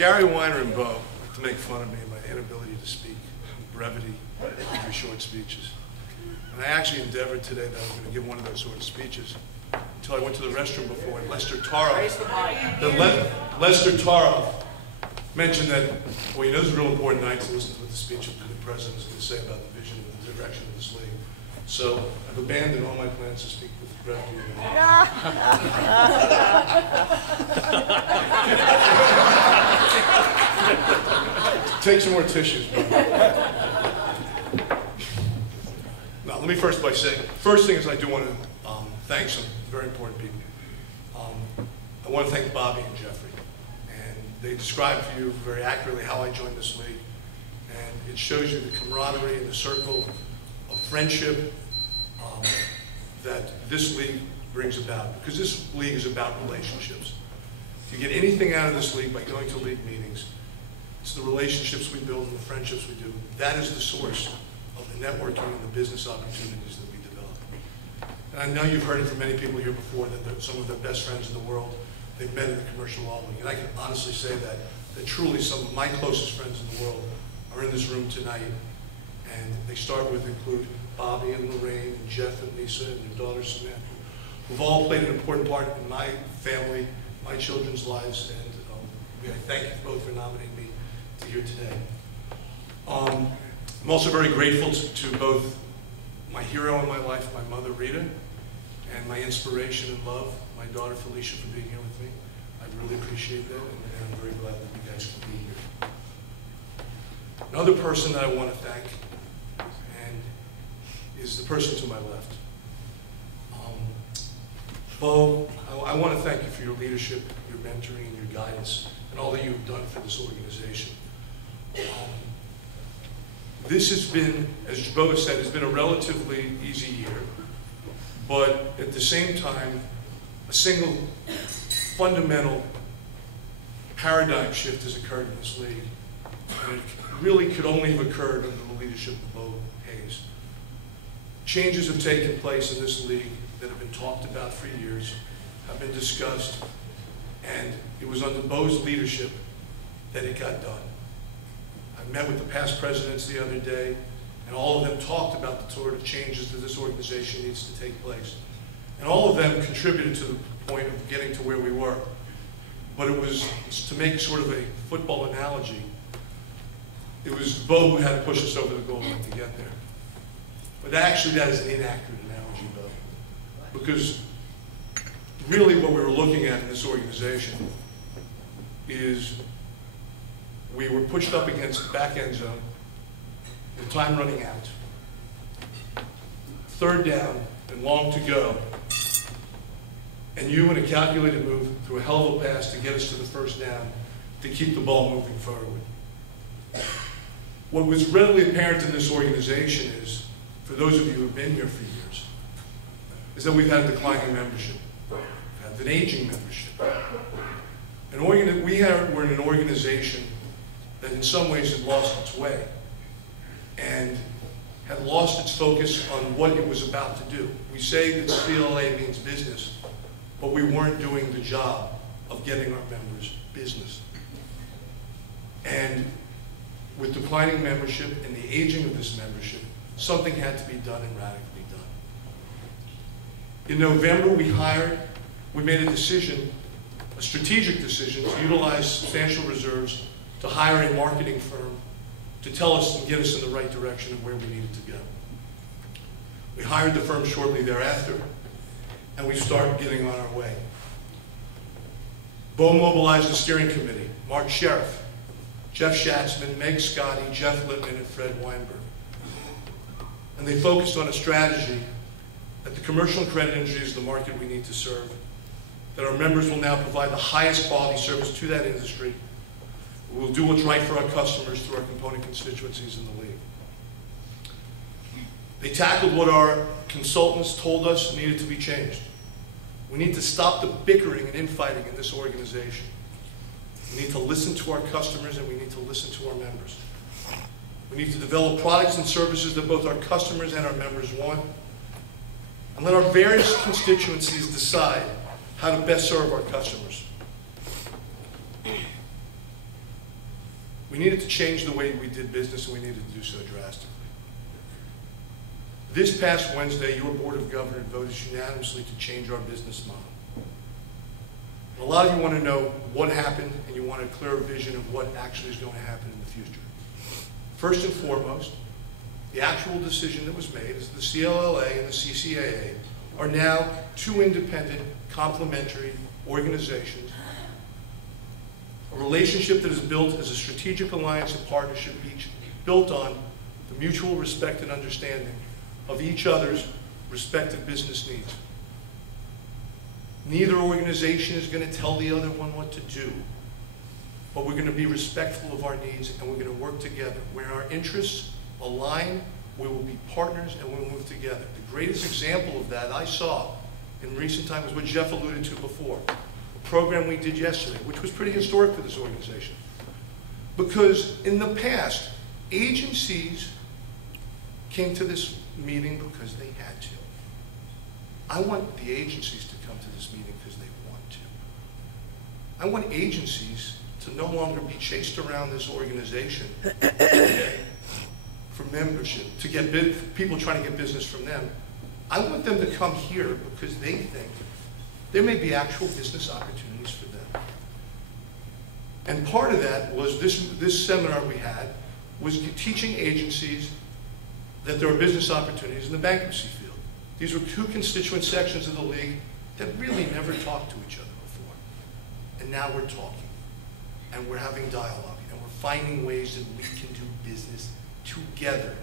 Gary Weiner and Bo like to make fun of me and my inability to speak, brevity, give short speeches. And I actually endeavored today that I was going to give one of those sort of speeches until I went to the restroom before, and Lester Taro mentioned that, well, you know, it's a real important night to listen to what the speech of the president is going to say about the vision and the direction of this league. So I've abandoned all my plans to speak with brevity. Take some more tissues. Now, let me first by saying, first thing is I do want to thank some very important people. I want to thank Bobby and Jeffrey. And they described for you very accurately how I joined this league. And it shows you the camaraderie and the circle of friendship that this league brings about. Because this league is about relationships. If you get anything out of this league by going to league meetings, it's the relationships we build and the friendships we do. That is the source of the networking and the business opportunities that we develop. And I know you've heard it from many people here before that they're some of their best friends in the world they've met in the commercial law league. And I can honestly say that truly some of my closest friends in the world are in this room tonight. And they include Bobby and Lorraine and Jeff and Lisa and their daughter Samantha, who've all played an important part in my family, my children's lives. And I thank you both for nominating me to here today. I'm also very grateful to both my hero in my life, my mother Rita, and my inspiration and love, my daughter Felicia, for being here with me. I really appreciate that, and I'm very glad that you guys can be here. Another person that I want to thank is the person to my left. Bo, I want to thank you for your leadership, your mentoring, and your guidance, and all that you've done for this organization. This has been, as Bo said, has been a relatively easy year, but at the same time, a single fundamental paradigm shift has occurred in this league, and it really could only have occurred under the leadership of Bo Hayes. Changes have taken place in this league that have been talked about for years, have been discussed, and it was under Bo's leadership that it got done. I met with the past presidents the other day, and all of them talked about the sort of changes that this organization needs to take place. And all of them contributed to the point of getting to where we were. But it was, to make sort of a football analogy, it was Bo who had to push us over the goal line to get there. But actually that is an inaccurate analogy, Bo. Because really what we were looking at in this organization is we were pushed up against the back end zone, with time running out, third down and long to go, and you in a calculated move threw a hell of a pass to get us to the first down to keep the ball moving forward. What was readily apparent in this organization is, for those of you who have been here for years, is that we've had a declining membership. We've had an aging membership. We're in an organization that in some ways had lost its way and had lost its focus on what it was about to do. We say that CLLA means business, but we weren't doing the job of getting our members business. And with declining membership and the aging of this membership, something had to be done and radically done. In November, we made a decision, a strategic decision, to utilize substantial reserves to hire a marketing firm to tell us and get us in the right direction of where we needed to go. We hired the firm shortly thereafter, and we started getting on our way. Bo mobilized the steering committee, Mark Sheriff, Jeff Schatzman, Meg Scotty, Jeff Lippman, and Fred Weinberg. And they focused on a strategy that the commercial and credit industry is the market we need to serve, that our members will now provide the highest quality service to that industry. We'll do what's right for our customers through our component constituencies in the league. They tackled what our consultants told us needed to be changed. We need to stop the bickering and infighting in this organization. We need to listen to our customers, and we need to listen to our members. We need to develop products and services that both our customers and our members want, and let our various constituencies decide how to best serve our customers. We needed to change the way we did business, and we needed to do so drastically. This past Wednesday, your Board of Governors voted unanimously to change our business model. And a lot of you want to know what happened, and you want a clearer vision of what actually is going to happen in the future. First and foremost, the actual decision that was made is the CLLA and the CCAA are now two independent, complementary organizations. A relationship that is built as a strategic alliance and partnership, each built on the mutual respect and understanding of each other's respective business needs. Neither organization is going to tell the other one what to do, but we're going to be respectful of our needs, and we're going to work together. Where our interests align, we will be partners and we will move together. The greatest example of that I saw in recent times was what Jeff alluded to before. A program we did yesterday, which was pretty historic for this organization. Because in the past, agencies came to this meeting because they had to. I want the agencies to come to this meeting because they want to. I want agencies to no longer be chased around this organization for membership, to get people trying to get business from them. I want them to come here because they think there may be actual business opportunities for them. And part of that was this seminar we had was teaching agencies that there are business opportunities in the bankruptcy field. These were two constituent sections of the league that really never talked to each other before. And now we're talking, and we're having dialogue, and we're finding ways that we can do business together,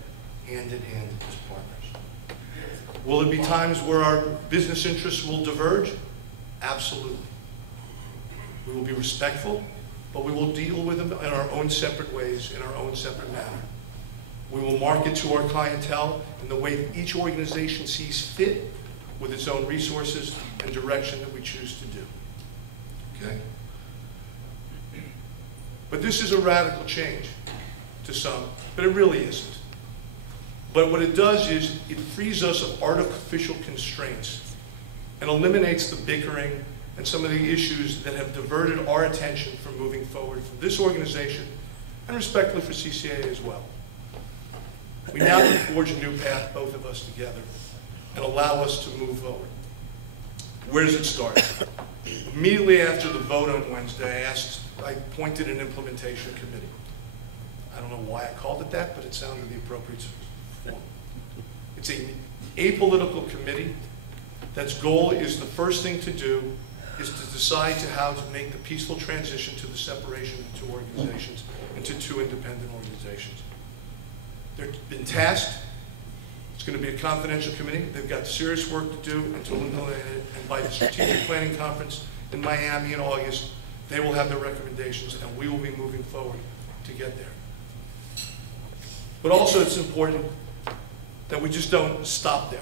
hand in hand as partners. Will there be times where our business interests will diverge? Absolutely. We will be respectful, but we will deal with them in our own separate ways, in our own separate manner. We will market to our clientele in the way that each organization sees fit with its own resources and direction that we choose to do. Okay? But this is a radical change to some, but it really isn't. But what it does is it frees us of artificial constraints and eliminates the bickering and some of the issues that have diverted our attention from moving forward for this organization and respectfully for CCA as well. We now can forge a new path, both of us together, and allow us to move forward. Where does it start? Immediately after the vote on Wednesday, I appointed an implementation committee. I don't know why I called it that, but it sounded the appropriate form. It's an apolitical committee that's goal is the first thing to do is to decide how to make the peaceful transition to the separation of the two organizations into two independent organizations. They've been tasked. It's going to be a confidential committee. They've got serious work to do until and by the strategic planning conference in Miami in August, they will have their recommendations and we will be moving forward to get there. But also it's important that we just don't stop there.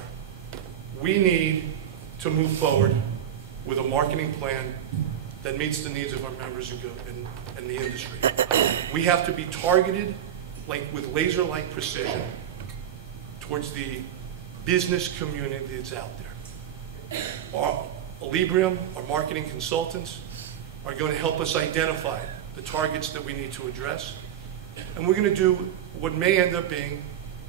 We need to move forward with a marketing plan that meets the needs of our members and the industry. We have to be targeted with laser-like precision towards the business community that's out there. Our Librium, our marketing consultants, are going to help us identify the targets that we need to address. And we're going to do what may end up being,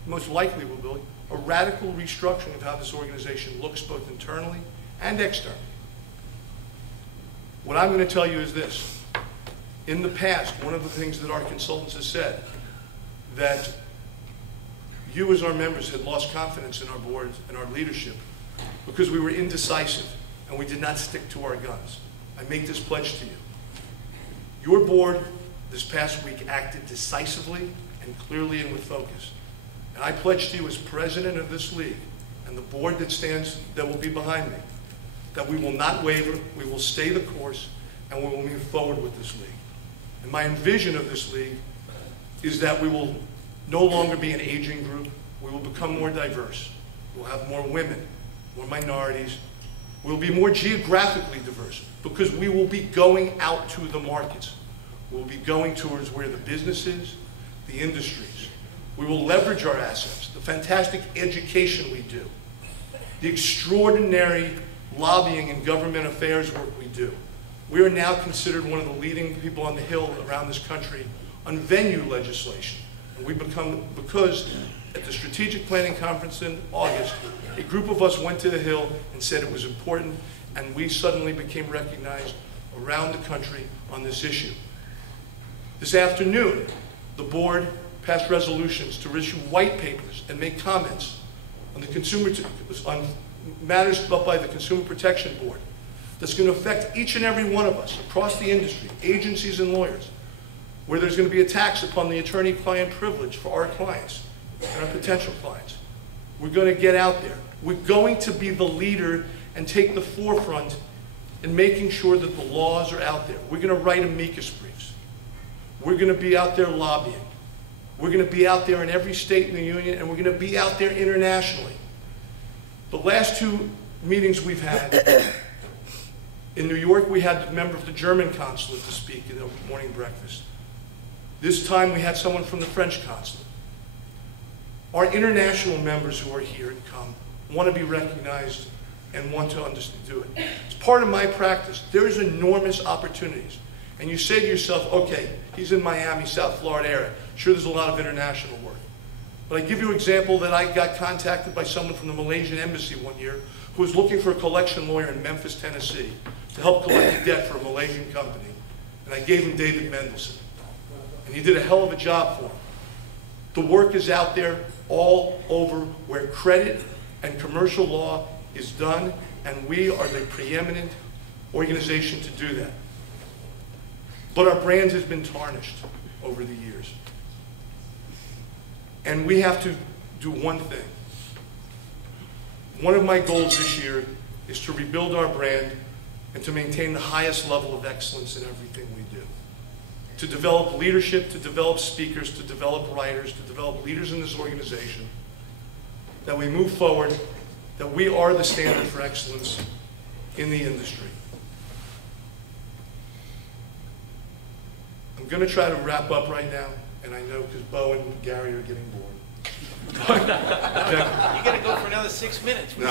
most likely will be, a radical restructuring of how this organization looks both internally and externally. What I'm going to tell you is this. In the past, one of the things that our consultants have said, that you as our members had lost confidence in our boards and our leadership because we were indecisive and we did not stick to our guns. I make this pledge to you. Your board this past week acted decisively and clearly and with focus. And I pledge to you as president of this league and the board that will be behind me, that we will not waver, we will stay the course, and we will move forward with this league. And my vision of this league is that we will no longer be an aging group. We will become more diverse. We'll have more women, more minorities. We'll be more geographically diverse because we will be going out to the markets. We'll be going towards where the business is, the industries. We will leverage our assets, the fantastic education we do, the extraordinary lobbying and government affairs work we do. We are now considered one of the leading people on the Hill around this country on venue legislation. And because at the Strategic Planning Conference in August, a group of us went to the Hill and said it was important, and we suddenly became recognized around the country on this issue. This afternoon, the board passed resolutions to issue white papers and make comments on on matters brought by the Consumer Protection Board that's going to affect each and every one of us across the industry, agencies and lawyers, where there's going to be a tax upon the attorney-client privilege for our clients and our potential clients. We're going to get out there. We're going to be the leader and take the forefront in making sure that the laws are out there. We're going to write amicus briefs. We're going to be out there lobbying. We're going to be out there in every state in the union, and we're going to be out there internationally. The last two meetings we've had, in New York, we had a member of the German consulate to speak in the morning breakfast. This time we had someone from the French consulate. Our international members who are here and come want to be recognized and want to do it. It's part of my practice. There's enormous opportunities. And you say to yourself, okay, he's in Miami, South Florida area. Sure, there's a lot of international work. But I give you an example that I got contacted by someone from the Malaysian embassy one year who was looking for a collection lawyer in Memphis, Tennessee to help collect the debt for a Malaysian company. And I gave him David Mendelson. And he did a hell of a job for him. The work is out there all over where credit and commercial law is done, and we are the preeminent organization to do that. But our brand has been tarnished over the years. And we have to do one thing. One of my goals this year is to rebuild our brand and to maintain the highest level of excellence in everything we do. To develop leadership, to develop speakers, to develop writers, to develop leaders in this organization, that we move forward, that we are the standard for excellence in the industry. I'm going to try to wrap up right now, and I know because Bo and Gary are getting bored. You're going to go for another 6 minutes. No.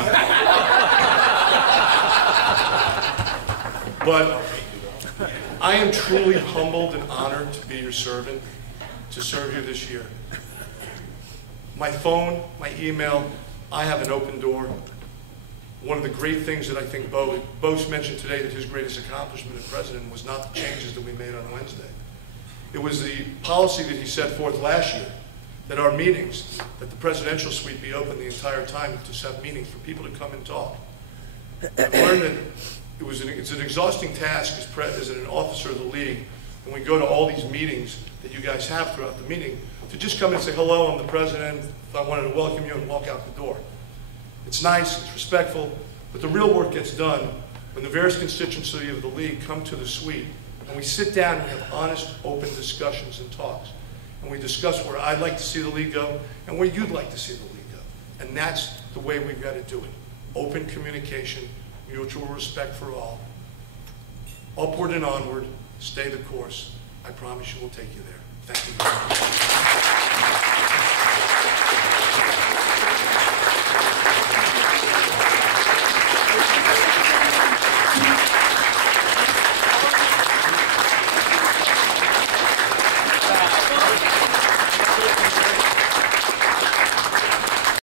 But I am truly humbled and honored to be your servant, to serve you this year. My phone, my email, I have an open door. One of the great things that I think Bo mentioned today, that his greatest accomplishment as president was not the changes that we made on Wednesday. It was the policy that he set forth last year, that our meetings, that the presidential suite be open the entire time to have meetings for people to come and talk. I've learned that it's an exhausting task as an officer of the league, when we go to all these meetings that you guys have throughout the meeting, to just come and say, hello, I'm the president, I wanted to welcome you, and walk out the door. It's nice, it's respectful, but the real work gets done when the various constituencies of the league come to the suite, and we sit down and have honest, open discussions and talks. And we discuss where I'd like to see the league go and where you'd like to see the league go. And that's the way we've got to do it. Open communication, mutual respect for all. Upward and onward, stay the course. I promise you we'll take you there. Thank you very much.